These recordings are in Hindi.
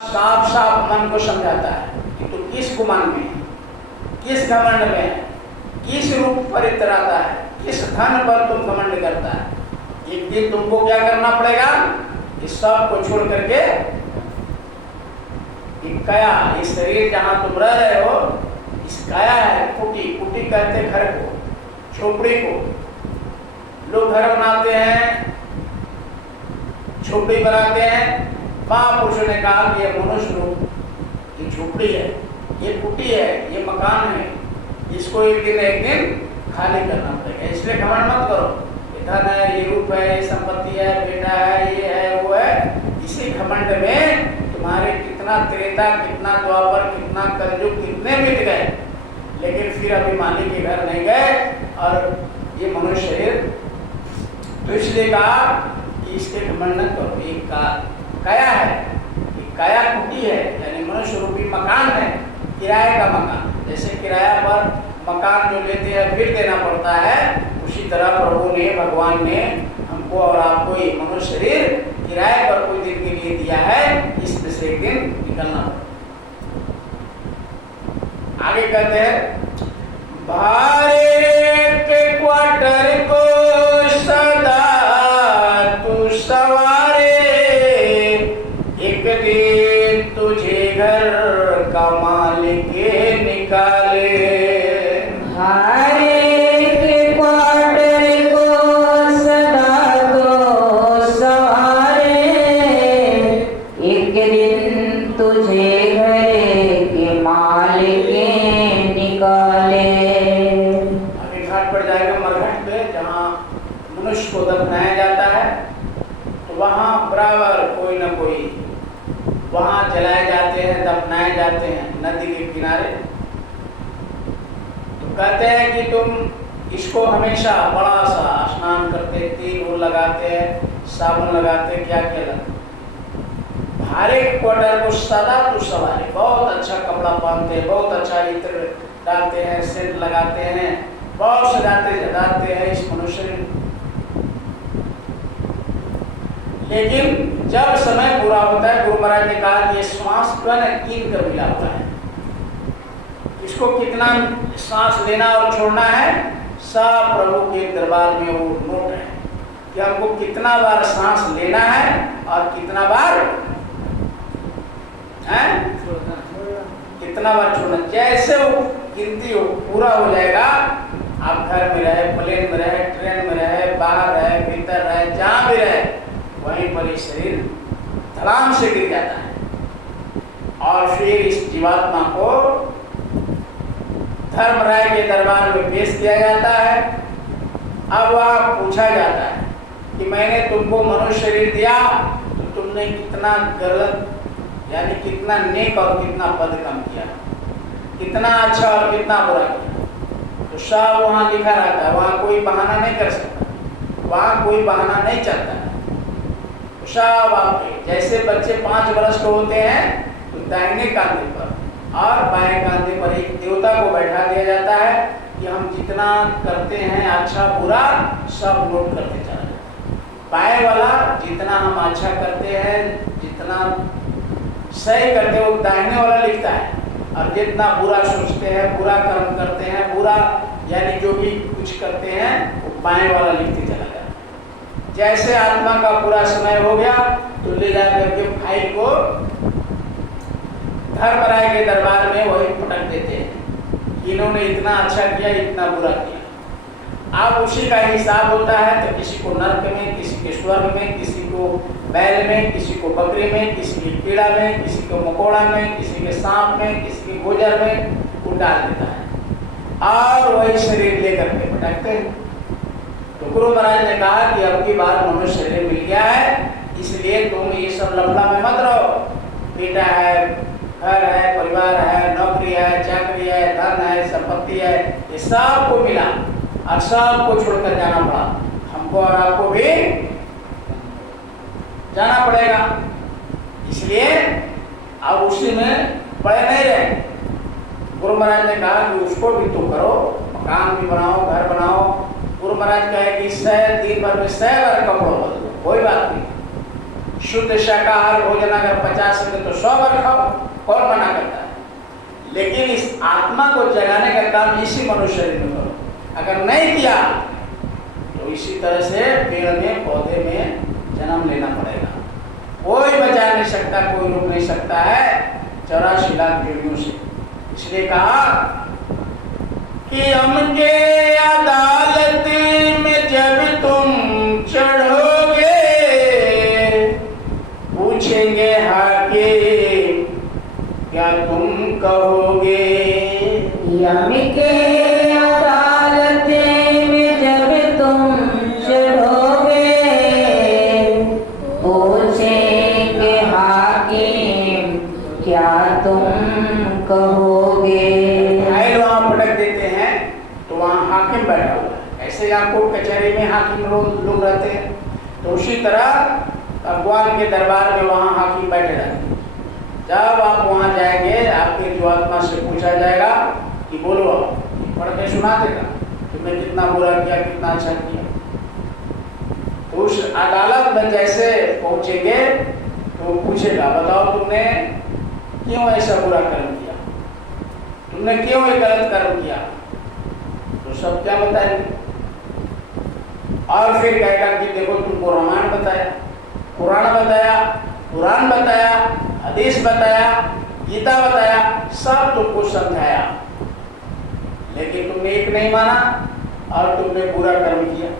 साफ साफ मन को समझाता है कि तू किस गुमान में, किस घमंड में, किस रूप पर इतराता है, किस धन पर तुम घमंड करता है। एक दिन तुमको क्या करना पड़ेगा, इस सब को छोड़ करके काया, इस शरीर जहां तुम रह रहे हो, इस काया है, कुटी, कुटी कहते घर को, झोपड़ी को। लोग घर बनाते हैं, झोपड़ी बनाते हैं। महापुरुषों ने कहा कि ये मनुष्य रूप ये झोपड़ी है, ये कुटी है, ये मकान है, इसको एक दिन खाली करना पड़ेगा। इसलिए घमंड मत करो, ये धन है, ये रूप है, ये संपत्ति है, बेटा है, ये है, वो है। इसी घमंड में तुम्हारे कितना त्रेता, कितना द्वापर, कितना कलयुग, कितने मिट गए, लेकिन फिर अभिमानी के घर नहीं गए और ये मनुष्य शरीर। तो इसलिए कहा कि इसके घमंड न करो। एक काया है, एक काया कुटी है, यानी मनुष्य रूपी मकान है, किराए का मकान। जैसे किराया पर मकान जो लेते हैं फिर देना पड़ता है, उसी तरह प्रभु ने, भगवान ने हमको और आपको ये मनुष्य शरीर किराए पर कोई दिन के लिए दिया है, इसमें से एक दिन निकलना पड़ेगा। आगे कहते हैं, भारे के क्वार्टर को सदा तू सवारे, एक दिन तुझे घर का मालिक निकाले। भारे के क्वार्टर को सदा तो सवारे, एक दिन तुझे घर के मालिक निकाले। अभी घाट पर जाएगा, मरघट पे जहाँ मनुष्य को दफनाया जाता है, तो वहाँ बराबर कोई न कोई वहाँ जलाए जाते हैं, दफनाए जाते हैं नदी के किनारे। तो कहते हैं कि तुम इसको हमेशा बड़ा सा स्नान करते, तेल वो लगाते हैं, साबुन लगाते, क्या क्या लगते। भारे क्वार्टर को सदा तू सवारे, बहुत अच्छा कपड़ा पहनते हैं, बहुत अच्छा इत्र डालते हैं, सेंट लगाते हैं, बहुत सजाते हैं इस मनुष्य। लेकिन जब समय पूरा होता है, गुरु महाराज ने कहा ये श्वास कण कीन कर मिला हुआ है, इसको कितना सांस लेना और छोड़ना है, सब प्रभु के दरबार में वो नोट है कि हमको कितना बार सांस लेना है और कितना बार कितना बार छोड़ना। जैसे वो गिनती हो पूरा हो जाएगा, आप घर में रहे, प्लेन में रहे, ट्रेन में रहे, बाहर रहे, भीतर रहे, जहाँ भी रहे, वहीं पर इस शरीर धड़ाम से गिर जाता है और फिर इस जीवात्मा को धर्मराय के दरबार में पेश किया जाता है। अब वह पूछा जाता है कि मैंने तुमको मनुष्य शरीर दिया तो तुमने कितना गलत, यानी कितना नेक और कितना पद कम किया, कितना अच्छा और कितना बुरा किया। तो सब वहाँ लिखा रहता है, वहाँ कोई बहाना नहीं कर सकता, वहाँ कोई बहाना नहीं चलता। सब आपके जैसे बच्चे 5 वर्ष के होते हैं तो दाहिने कांधे पर और बाएं कांधे पर एक देवता को बैठा दिया जाता है कि हम जितना करते हैं अच्छा बुरा सब नोट करते चला जाता है। बाएं वाला जितना हम अच्छा करते हैं, जितना सही करते हैं, वो दाहिने वाला लिखता है, और जितना बुरा सोचते हैं, बुरा कर्म करते हैं, बुरा यानी जो भी कुछ करते हैं वो बाएं वाला लिखते चला जाता है। जैसे आत्मा का पूरा समय हो गया तो ले जाकर के फाइल को धर्मराय के दरबार में वही पटक देते हैं, इन्होंने इतना अच्छा किया, इतना बुरा किया। अब उसी का हिसाब होता है, तो किसी को नरक में, किसी के स्वर्ग में, किसी को बैल में, किसी को बकरी में, किसी के कीड़ा में, किसी को मकोड़ा में, किसी के सांप में, किसी के गोजर में वो डाल देता है और वही शरीर लेकर के पटकते हैं। तो गुरु महाराज ने कहा कि अब की बार मनुष्य शरीर मिल गया है, इसलिए तुम ये सब लफड़ा में मत रहो। बेटा है, घर है, परिवार है, नौकरी है, चाकरी है, धन है, संपत्ति है, ये सब को मिला और सब को छोड़कर जाना पड़ा, हमको और आपको भी जाना पड़ेगा। इसलिए अब उसी में पड़े नहीं रहे। गुरु महाराज ने कहा कि उसको भी तो करो, मकान भी बनाओ, घर बनाओ। गुरु महाराज कहे कि 100 दिन भर में 100 बार कपड़ों बदलो, कोई बात नहीं, शुद्ध शाकाहार भोजन अगर 50 सके तो 100 बार खाओ, कौन मना करता है? लेकिन इस आत्मा को जगाने का काम इसी मनुष्य शरीर में करो। अगर नहीं किया तो इसी तरह से पेड़ में पौधे में जन्म लेना पड़ेगा। कोई बचा नहीं सकता, कोई रोक नहीं सकता है 84 लाख पीढ़ियों से। इसलिए कहा कि हमके अदालत में जब तुम चढ़ोगे, पूछेंगे हाकिम क्या तुम कहोगे। यम के अदालत में जब तुम चढ़ोगे, पूछेंगे हाकिम क्या तुम कहोगे। फाइल वहां पटक देते हैं तो वहां हाकिम बैठा हुआ है। ऐसे आपको कचहरी में हाकिम लोग रहते हैं, तो उसी तरह भगवान के दरबार में वहां हाकिम बैठे रहते हैं। जब आप वहां जाएंगे आपके जीवात्मा से पूछा जाएगा कि बोलो, पढ़ के सुना देगा तुमने कितना बुरा किया, कितना अच्छा किया। तो उस अदालत में जैसे पहुंचेंगे तो पूछेगा बताओ तुमने क्यों ऐसा बुरा कर्म किया, तुमने क्यों ये गलत कर्म किया। तो सब क्या बताएंगे, और फिर कहेगा कि देखो तुमको रामायण बताया, पुराण बताया, कुरान बताया, हदीस बताया, गीता बताया, सब तुमको समझाया, लेकिन तुमने एक नहीं माना और तुमने बुरा कर्म किया।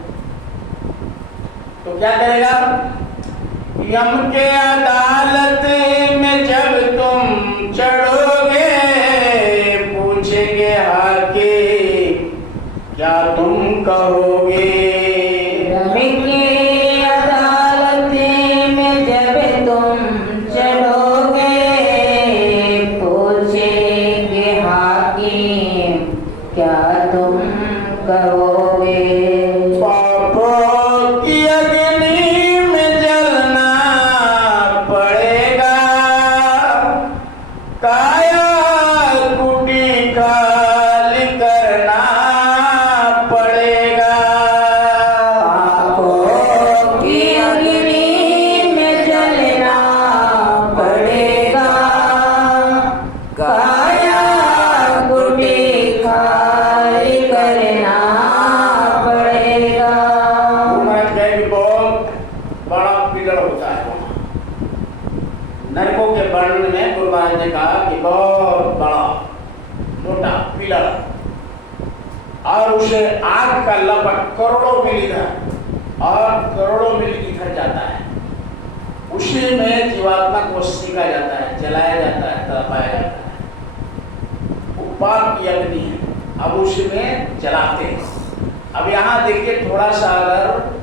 तो क्या करेगा, यम के अदालत में जब तुम चढ़ोगे, पूछेंगे हाकिम क्या तुम कहोगे। यम के अदालत में जब तुम चढ़ोगे, पूछेंगे हाकिम क्या तुम कहोगे। पापों की अग्नि में जलना पड़ेगा, काया कुटी खाली करना पड़ेगा। पापों की अग्नि में जलना पड़ेगा, काया कुटी खाली करना पड़ेगा। महाराज कहे कि बहुत बड़ा पिलर होता है वहाँ नरकों के वर्णन में। गुरु महाराज ने कहा कि बहुत बड़ा मोटा पिलर, और उसे आग का लपट करोड़ों मील इधर और करोड़ों मील इधर जाता है। उसी में जीवात्मा को सीखा जाता है, जलाया जाता है, तड़पाया जाता है। वो पाप की अग्नि है, अब उसी में जलाते हैं। अब यहाँ देखिए थोड़ा सा अगर